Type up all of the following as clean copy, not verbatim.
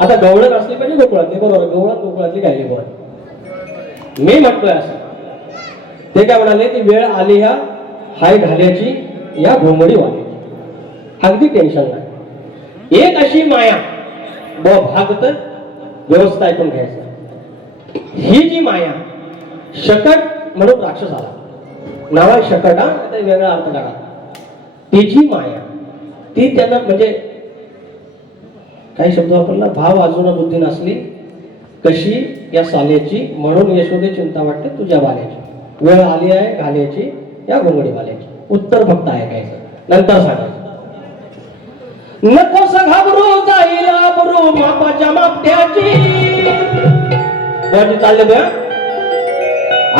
आता गवळण असली पाहिजे गोकुळातली, बरोबर, गवळण गोकुळातली गायली बोल. मी म्हटलोय असं. ते काय म्हणाले की वेळ आली ह्या हाय घाल्याची या घोंगडी वाली. अगदी टेन्शन नाही. एक अशी माया भागत व्यवस्था ऐकून घ्यायचं. ही जी माया शकट म्हणून राक्षस आला, नाव आहे शकट, हा वेगळा अर्थ काढा. तिची माया ती त्यांना म्हणजे काही शब्द वापरला, भाव अजून बुद्धी नसली कशी या साल्याची, म्हणून यशोदे चिंता वाटते तुझ्या बाल्याची. वेळ आली आहे घाल्याची या घोंगडी वाल्याची. उत्तर फक्त ऐकायचं, नंतर सांगायचं. नकोस घाबरू जाईला बरू मापाच्या मापट्याची. चालले तुया.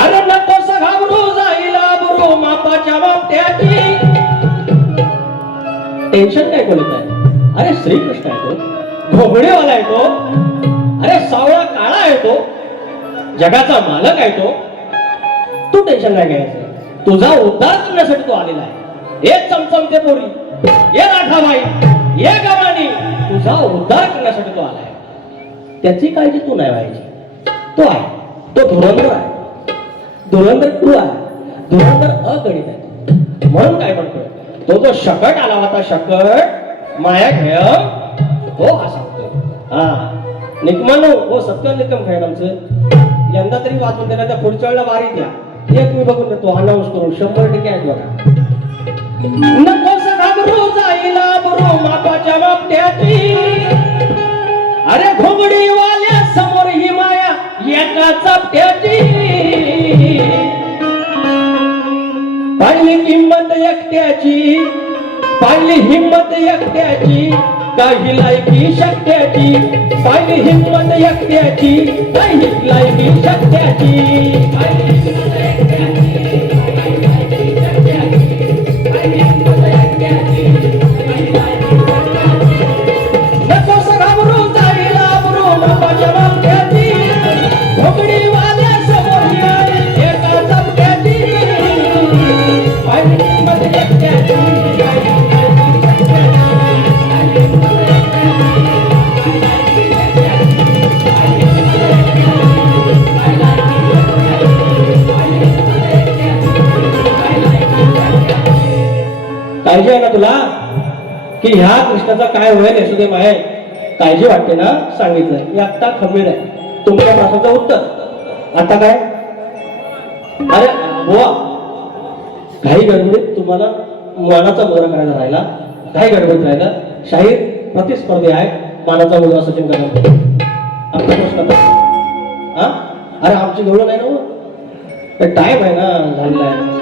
अरे नकोस घाबरू जाईला बरू मापाच्या मापट्याची. टेन्शन काय कोणत आहे? अरे श्रीकृष्ण आहे तो, घोंगडीवाला आहे तो, अरे सावळा काळा आहे तो, जगाचा मालक आहे तो. तू टेन्शन नाही घ्यायचं. तुझा उद्धार करण्यासाठी तो आलेला आहे. एक चमचमते पोरी, ये राठाबाई, ये गवाणी, तुझा उद्धार करण्यासाठी तो आलाय. त्याची काळजी तू नाही व्हायची. तो आहे, तो धुरंधर आहे, धुरंधर तू आहे, धुरंधर अगणित आहे. म्हणून काय म्हणतोय तो, जो शकट आला होता, शकट माया घ्या हो हा सांगतो. हा निकमानो हो सत्य निकम खाय आमचं यंदा तरी वाचून द्या, त्या पुढच्या वेळेला वारी द्या. एक मी बघून देतो अनाऊन्स करून, 100% आहे बघा. नकोस घाबरू जाईला बरू मापाच्या मापट्याची. अरे घोंगडीवाल्या समोर ही माया एका चपट्याची. पाहिली किंमत एकट्याची, पाहिली हिंमत एकट्याची, काही लायकी शक्त्याची. पाहिली हिंमत एकट्याची, काही लायकी शक्त्याची. नकोस घाबरू जाईला बरू मापाच्या मापट्याची. घोंगडीवाल्या समोर एका चपट्याची. पाहिली हिंमत एकट्याची, काळजी आहे ना तुला की ह्या कृष्णाचा काय होईल यशोदे माये? काळजी वाटते ना? सांगितलं. मी आत्ता खमीर आहे तुमच्या प्रश्नाचं उत्तर. आता काय? अरे बुवा, काही गडबडीत तुम्हाला मानाचा मुजरा करायला राहिला, काही गडबडीत राहिला. शाहीर प्रतिस्पर्धी आहे, मानाचा मुजरा सचिन करायला. आपला प्रश्न हा, अरे आमची गवळण नाही ना, टाइम आहे ना झालेला आहे.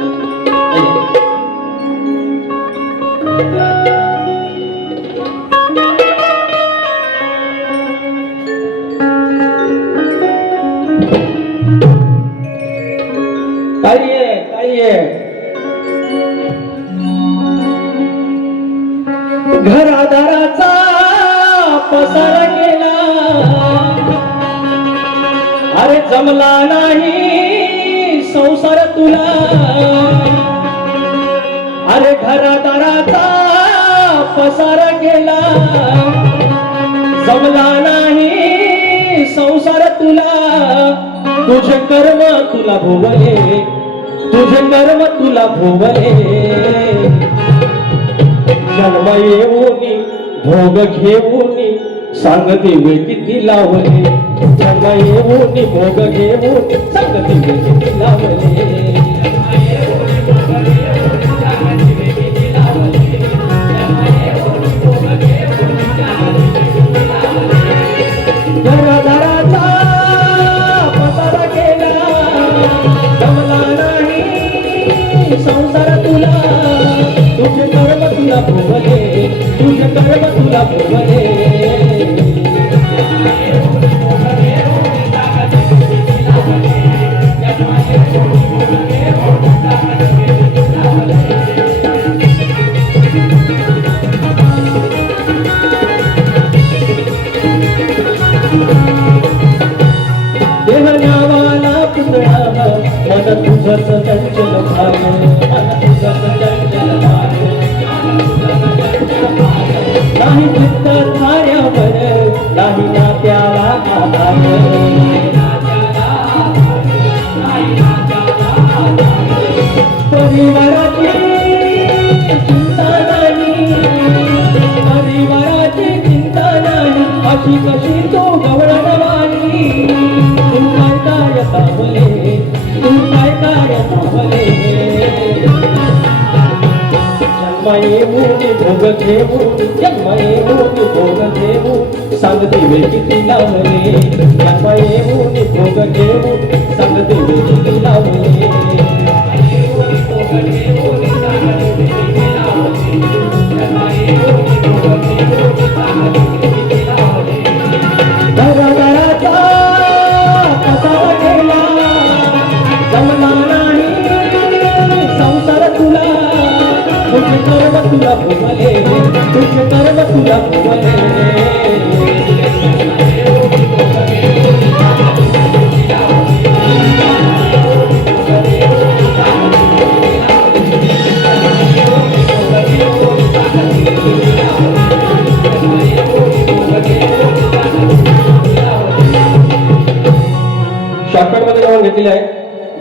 घरादाराचा पसारा केला, अरे जमला नाही संसार तुला. अरे घरादाराचा पसारा केला, जमला नाही संसार तुला. तुझे कर्म तुला भोगले, तुझे कर्म तुला भोगले. जन्म येऊनी भोग घेऊनी सांगते वे किती लावले. जन्म येऊनी भोग घेऊन सांगते वे किती लावले. घरादाराचा पसारा केला, जमला नाही संसार तुला. तुझे कर्म तुला भोगले, तुझे कर्म तुला भोगले. देह न्यावाला पुतळा मन तुझंच चंचल भाग, मन तुझंच चंचल भाग. नाही चित्त थाऱ्यावर नाही नात्याला परिवाराची चिंता नाही, परिवाराची चिंता नाही, अशी कशी तो गवळणवाणी. तू काय काय थांबले, तू काय काय थांबले. जन्म येऊन भोग घेऊन, जन्म येऊन भोग घेऊन, सांगते वे किती लावले. जन्म येऊन भोग घेऊन, सांगते वे किती लावले. घराघराचा कसा गेला, जमला नाही संसार तुला. तुझे कर्म तुला भोगले, तुझे कर्म तुला भोगले. शॉर्टकट मध्ये जाऊन घेतलेला आहे.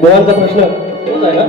गोवांचा प्रश्न तोच आहे ना.